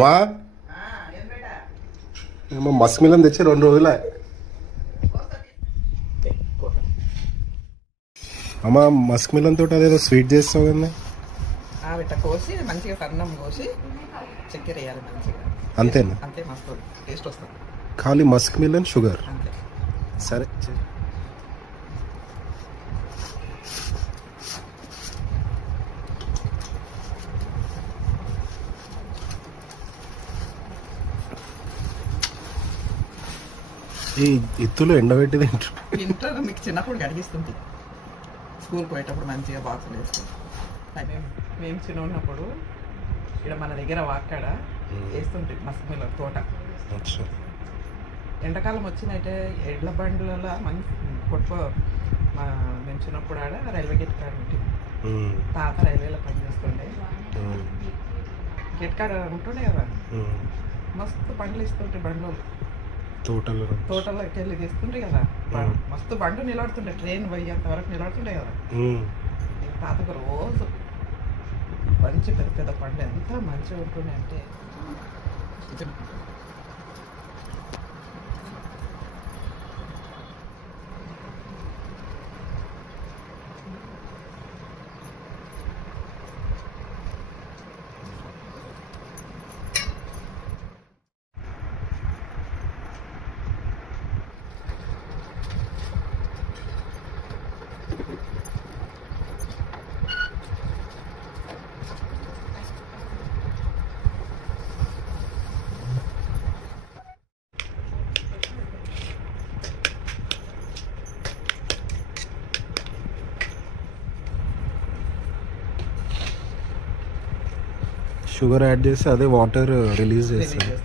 మామా ఏమో Musk melon తెచ్చి 2 రోజులే. అమ్మా మస్క్ మిలన్ తోటి అదేదో స్వీట్ చేస్తావు కదా. ఇట్లా కోసి మంచిగా సన్నం కోసి చక్కెర వేయాలి మంచిగా. అంతేనా? అంతే, మస్తు టేస్ట్ వస్తుంది. ఖాళీ మస్క్ మిలన్ షుగర్. అంతే. సరే ఈ ఎత్తులో ఎండబెట్టి తింటారు. ఇంట్లో మీకు చిన్నప్పుడు గడిగిస్తుంది, స్కూల్కి పోయేటప్పుడు మంచిగా బాక్సులు వేసుకుంటాం. మేము చిన్న ఉన్నప్పుడు ఇక్కడ మన దగ్గర వాక్కడ వేస్తుంటే మస్క్ మిలన్ తోట. ఎండాకాలం వచ్చినట్టే ఎడ్ల బండ్లలో మంచి కొట్టుకో. మేము చిన్నప్పుడు ఆడ రైల్వే గేట్ కాడ ఉంటుంది. తాత రైల్వేలో పని చేస్తుండే. గేట్ కాడ ఉంటుండే కదా, మస్తు బండ్లు ఇస్తుంటే బండ్లు తోటలోకి వెళ్ళి తీస్తుంటే కదా, మస్తు బండ్లు నిలబడుతుండే. ట్రైన్ పోయేంత వరకు నిలబడుతుండే కదా. తాతకు రోజు మంచి పెద్ద పెద్ద పండు ఎంత మంచిగా ఉంటుండే అంటే. షుగర్ యాడ్ చేసి అదే వాటర్ రిలీజ్ చేస్తుంది.